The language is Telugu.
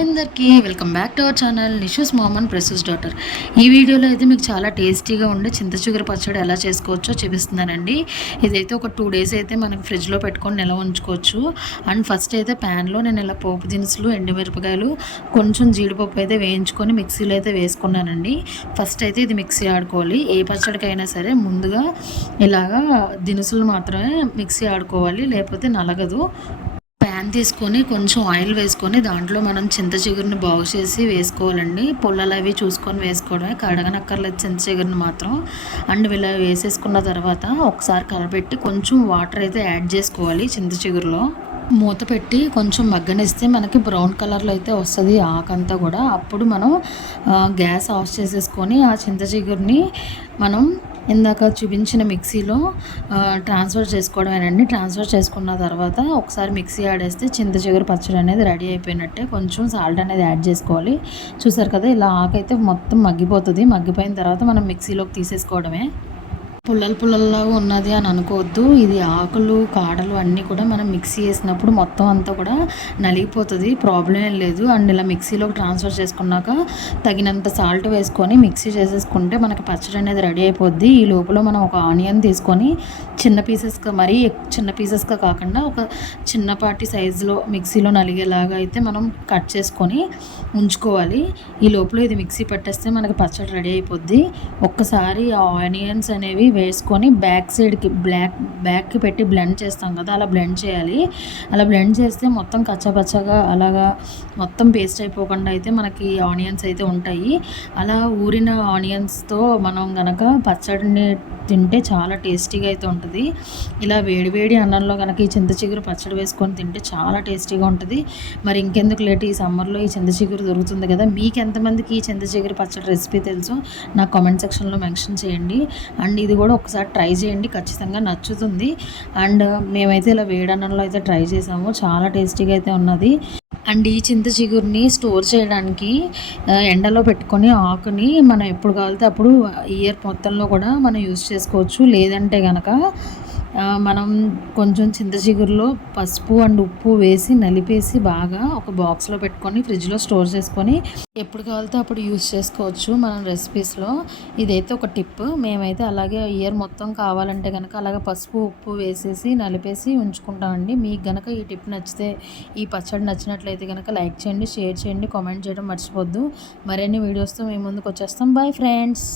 హాయ్ అందరికీ welcome back to our channel Nishu's mom and precious daughter. ఈ వీడియోలో అయితే మీకు చాలా టేస్టీగా ఉండే చింత చిగురు పచ్చడి ఎలా చేసుకోవచ్చో చూపిస్తున్నానండి. ఇదైతే ఒక టూ డేస్ అయితే మనకి ఫ్రిడ్జ్లో పెట్టుకొని నిల్వ ఉంచుకోవచ్చు. అండ్ ఫస్ట్ అయితే ప్యాన్లో నేను ఇలా పోపు దినుసులు ఎండుమిరపకాయలు కొంచెం జీడిపప్పు అయితే వేయించుకొని మిక్సీలో అయితే వేసుకున్నానండి. ఫస్ట్ అయితే ఇది మిక్సీ ఆడుకోవాలి. ఏ పచ్చడికైనా సరే ముందుగా ఇలాగా దినుసులు మాత్రమే మిక్సీ ఆడుకోవాలి లేకపోతే నలగదు. ప్యాన్ తీసుకొని కొంచెం ఆయిల్ వేసుకొని దాంట్లో మనం చింత చిగురుని బాగు చేసి వేసుకోవాలండి. పుల్లలు అవి చూసుకొని వేసుకోవడమే కడగనక్కర్లేదు చింత చిగురుని మాత్రం. అండ్ ఇలా వేసేసుకున్న తర్వాత ఒకసారి కలపెట్టి కొంచెం వాటర్ అయితే యాడ్ చేసుకోవాలి చింత చిగురులో. మూత పెట్టి కొంచెం మగ్గనిస్తే మనకి బ్రౌన్ కలర్లో అయితే వస్తుంది ఆకంతా కూడా. అప్పుడు మనం గ్యాస్ ఆఫ్ చేసేసుకొని ఆ చింత చిగురిని మనం ఇందాక చూపించిన మిక్సీలో ట్రాన్స్ఫర్ చేసుకోవడమేనండి. ట్రాన్స్ఫర్ చేసుకున్న తర్వాత ఒకసారి మిక్సీ ఆడేస్తే చింత చిగురు పచ్చడి అనేది రెడీ అయిపోయినట్టే. కొంచెం సాల్ట్ అనేది యాడ్ చేసుకోవాలి. చూసారు కదా ఇలా ఆకైతే మొత్తం మగ్గిపోతుంది. మగ్గిపోయిన తర్వాత మనం మిక్సీలోకి తీసేసుకోవడమే. పుల్లలు పుల్లల్లాగా ఉన్నది అని అనుకోవద్దు. ఇది ఆకులు కాడలు అన్నీ కూడా మనం మిక్సీ వేసినప్పుడు మొత్తం అంతా కూడా నలిగిపోతుంది. ప్రాబ్లం ఏం లేదు. అండ్ ఇలా మిక్సీలోకి ట్రాన్స్ఫర్ చేసుకున్నాక తగినంత సాల్ట్ వేసుకొని మిక్సీ చేసేసుకుంటే మనకి పచ్చడి అనేది రెడీ అయిపోద్ది. ఈ లోపల మనం ఒక ఆనియన్ తీసుకొని చిన్న పీసెస్గా మరీ చిన్న పీసెస్గా కాకుండా ఒక చిన్నపాటి సైజులో మిక్సీలో నలిగేలాగా అయితే మనం కట్ చేసుకొని ఉంచుకోవాలి. ఈ లోపల ఇది మిక్సీ పట్టేస్తే మనకి పచ్చడి రెడీ అయిపోద్ది. ఒక్కసారి ఆ ఆనియన్స్ అనేవి వేసుకొని బ్యాక్ సైడ్కి బ్లాక్ బ్యాక్కి పెట్టి బ్లెండ్ చేస్తాం కదా అలా బ్లెండ్ చేయాలి. అలా బ్లెండ్ చేస్తే మొత్తం కచ్చపచ్చగా అలాగా మొత్తం పేస్ట్ అయిపోకుండా అయితే మనకి ఆనియన్స్ అయితే ఉంటాయి. అలా ఊరిన ఆనియన్స్తో మనం గనక పచ్చడిని తింటే చాలా టేస్టీగా అయితే ఉంటుంది. ఇలా వేడివేడి అన్నంలో కనుక ఈ చింత చిగురు పచ్చడి వేసుకొని తింటే చాలా టేస్టీగా ఉంటుంది. మరి ఇంకెందుకు లేట్? ఈ సమ్మర్లో ఈ చింత చిగురు దొరుకుతుంది కదా. మీకు ఎంతమందికి ఈ చింత చిగురు పచ్చడి రెసిపీ తెలుసో? నా కామెంట్ సెక్షన్లో మెన్షన్ చేయండి. అండ్ ఇది కూడా ఒకసారి ట్రై చేయండి ఖచ్చితంగా నచ్చుతుంది. అండ్ మేమైతే ఇలా వేడన్నంలో అయితే ట్రై చేసాము చాలా టేస్టీగా అయితే ఉన్నది. అండ్ ఈ చింత చిగురిని స్టోర్ చేయడానికి ఎండలో పెట్టుకొని ఆకుని మనం ఎప్పుడు కావాలితే అప్పుడు ఇయర్ మొత్తంలో కూడా మనం యూజ్ చేసుకోవచ్చు. లేదంటే కనుక మనం కొంచెం చింత చిగురులో పసుపు అండ్ ఉప్పు వేసి నలిపేసి బాగా ఒక బాక్స్లో పెట్టుకొని ఫ్రిడ్జ్లో స్టోర్ చేసుకొని ఎప్పుడు కావాలితే అప్పుడు యూస్ చేసుకోవచ్చు మనం రెసిపీస్లో ఇదైతే ఒక టిప్ మేమైతే అలాగే ఇయర్ మొత్తం కావాలంటే కనుక అలాగే పసుపు ఉప్పు వేసేసి నలిపేసి ఉంచుకుంటామండి. మీకు కనుక ఈ టిప్ నచ్చితే ఈ పచ్చడి నచ్చినట్లయితే కనుక లైక్ చేయండి షేర్ చేయండి కామెంట్ చేయడం మర్చిపోద్దు. మరిన్ని వీడియోస్తో మేము ముందుకు వచ్చేస్తాం. Bye friends